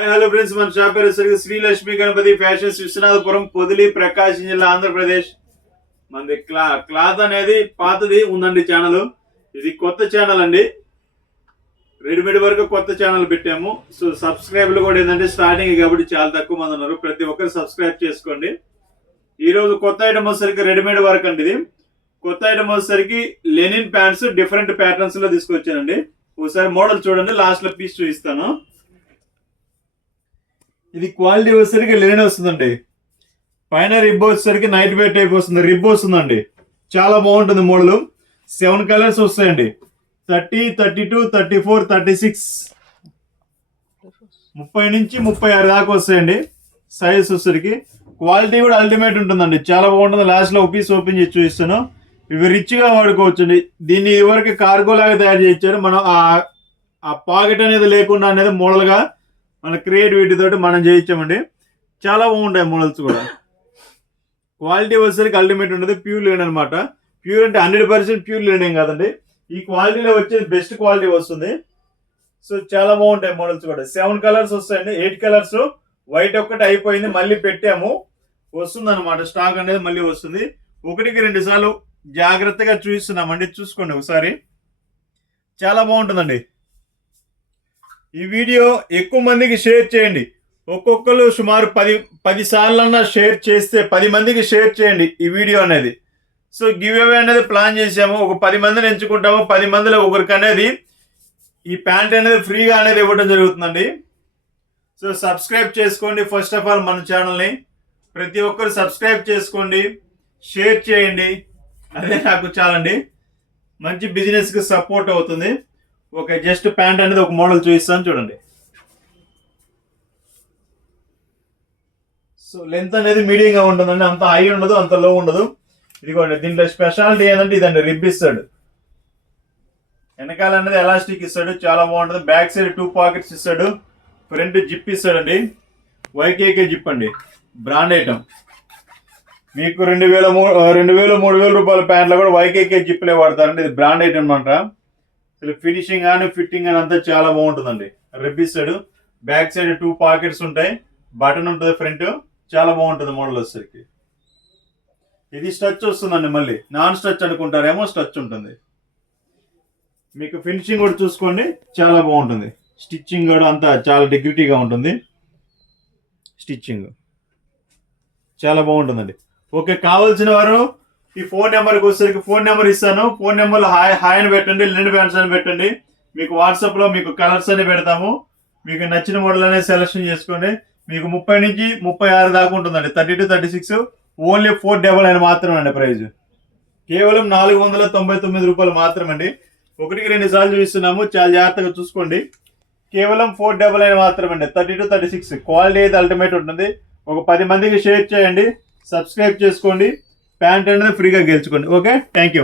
Hi hello friends, మన shop పేరు Shri Lakshmi Ganapati fashions, Viswanathapuram, Podili, ప్రకాశం జిల్లా, ఆంధ్రప్రదేశ్. మనది క్లాత్ అనేది పాతది ఉందండి ఛానల్. ఇది కొత్త ఛానల్ అండి. రెడీమేడ్ వరకు కొత్త ఛానల్ పెట్టాము. సో సబ్స్క్రైబర్లు కూడా ఏంటంటే స్టార్టింగ్ కాబట్టి చాలా తక్కువ మంది ఉన్నారు. ప్రతి ఒక్కరు సబ్స్క్రైబ్ చేసుకోండి. ఈ రోజు కొత్త ఐటమ్ వచ్చేసరికి రెడీమేడ్ వర్క్ అండి. ఇది కొత్త ఐటమ్ వచ్చేసరికి లెనిన్ ప్యాంట్స్ డిఫరెంట్ ప్యాటర్న్స్ లో తీసుకొచ్చానండి. ఒకసారి మోడల్ చూడండి, లాస్ట్ లో పీస్ చూపిస్తాను. ఇది క్వాలిటీ వచ్చేసరికి లెనిన్ వస్తుందండి. పైన రిబ్ వచ్చేసరికి నైట్ వేర్ టైప్ వస్తుంది, రిబ్ వస్తుందండి. చాలా బాగుంటుంది మోడల్. 7 కలర్స్ వస్తాయండి. 30, 32, 34, 36, 30 నుంచి 36 దాకా వస్తాయండి సైజ్ వచ్చేసరికి. క్వాలిటీ కూడా అల్టిమేట్ ఉంటుందండి, చాలా బాగుంటుంది. లాస్ట్ లో పీస్ ఓపెన్ చేసి చూపిస్తాను. ఇవి రిచ్ గా వాడుకోవచ్చండి. దీన్ని ఇదివరకు కార్గో లాగా తయారు చేయించారు. మనం ఆ పాకెట్ అనేది లేకుండా అనేది మోడల్ గా మన క్రియేటివిటీ తోటి మనం చేయించామండి. చాలా బాగుంటాయి మోడల్స్ కూడా. క్వాలిటీ వచ్చేసరికి అల్టిమేట్ ఉంటుంది. ప్యూర్ లెనిన్ అనమాట. ప్యూర్ అంటే 100% ప్యూర్ లెనిన్ కాదండి. ఈ క్వాలిటీలో వచ్చేది బెస్ట్ క్వాలిటీ వస్తుంది. సో చాలా బాగుంటాయి మోడల్స్ కూడా. 7 కలర్స్ వస్తాయండి. 8 కలర్స్, వైట్ ఒక్కటి అయిపోయింది, మళ్ళీ పెట్టాము. వస్తుంది అనమాట, స్టాక్ అనేది మళ్ళీ వస్తుంది. 1-2 సార్లు జాగ్రత్తగా చూపిస్తున్నామండి, చూసుకోండి ఒకసారి. చాలా బాగుంటుందండి. ఈ వీడియో ఎక్కువ మందికి షేర్ చేయండి. ఒక్కొక్కరు సుమారు 10 సార్లన్నా షేర్ చేస్తే 10 మందికి షేర్ చేయండి ఈ వీడియో అనేది. సో గివ్ అవే అనేది ప్లాన్ చేసాము. ఒక 10 మందిని ఎంచుకుంటాము. 10 మందిలో ఒకరికి అనేది ఈ ప్యాంట్ అనేది ఫ్రీగా అనేది ఇవ్వడం జరుగుతుందండి. సో సబ్స్క్రైబ్ చేసుకోండి. ఫస్ట్ ఆఫ్ ఆల్ మన ఛానల్ని ప్రతి ఒక్కరు సబ్స్క్రైబ్ చేసుకోండి, షేర్ చేయండి. అదే నాకు చాలండి, మంచి బిజినెస్కి సపోర్ట్ అవుతుంది. ఓకే, జస్ట్ ప్యాంట్ అనేది ఒక మోడల్ చూపిస్తాను చూడండి. సో లెంత్ అనేది మీడియంగా ఉంటుందండి, అంత హై ఉండదు, అంత లో ఉండదు. ఇదిగోండి, దీంట్లో స్పెషాలిటీ ఏంటంటే ఇదండి, రిబ్ ఇస్తాడు. వెనకాల అనేది ఎలాస్టిక్ ఇస్తాడు, చాలా బాగుంటుంది. బ్యాక్ సైడ్ 2 పాకెట్స్ ఇస్తాడు. ఫ్రంట్ జిప్ ఇస్తాడండి. వైకేకే జిప్ అండి, బ్రాండ్ ఐటమ్. మీకు 2000-3000 రూపాయల ప్యాంట్లో కూడా వైకేకే జిప్లే వాడతారండి. ఇది బ్రాండ్ ఐటమ్ అనమాట. ఫినిషింగ్ కానీ ఫిట్టింగ్ కానీ అంతా చాలా బాగుంటుందండి. రిబ్ ఇస్తాడు. బ్యాక్ సైడ్ 2 పాకెట్స్ ఉంటాయి, బటన్ ఉంటుంది ఫ్రంట్. చాలా బాగుంటుంది మోడల్ వచ్చేసరికి. ఇది స్టచ్ వస్తుందండి. మళ్ళీ నాన్ స్టచ్ అనుకుంటారేమో, స్టచ్ ఉంటుంది. మీకు ఫినిషింగ్ కూడా చూసుకోండి, చాలా బాగుంటుంది. స్టిచ్చింగ్ కూడా అంతా చాలా డిగ్నిటీగా ఉంటుంది. స్టిచ్చింగ్ చాలా బాగుంటుందండి. ఓకే, కావాల్సిన వారు ఈ ఫోన్ నెంబర్కి వచ్చేసరికి ఫోన్ నెంబర్ ఇస్తాను. ఫోన్ నెంబర్లో హాయ్ అని పెట్టండి, లెనిన్ ప్యాంట్స్ అని పెట్టండి. మీకు వాట్సాప్లో మీకు కలర్స్ అని పెడతాము. మీకు నచ్చిన మోడల్ అనేది సెలెక్షన్ చేసుకోండి. మీకు 30 నుంచి 36 దాకా ఉంటుందండి. 32, 36 ఓన్లీ 499 మాత్రమే అండి ప్రైజ్. కేవలం 499 రూపాయలు మాత్రమండి. 1-2 సార్లు చూపిస్తున్నాము, చాలా జాగ్రత్తగా చూసుకోండి. కేవలం 499 మాత్రమండి. 32, 36 క్వాలిటీ అయితే అల్టిమేట్ ఉంటుంది. ఒక 10 మందికి షేర్ చేయండి, సబ్స్క్రైబ్ చేసుకోండి. ప్యాంట్ అనేది ఫ్రీగా గెలుచుకోండి. Okay, thank you.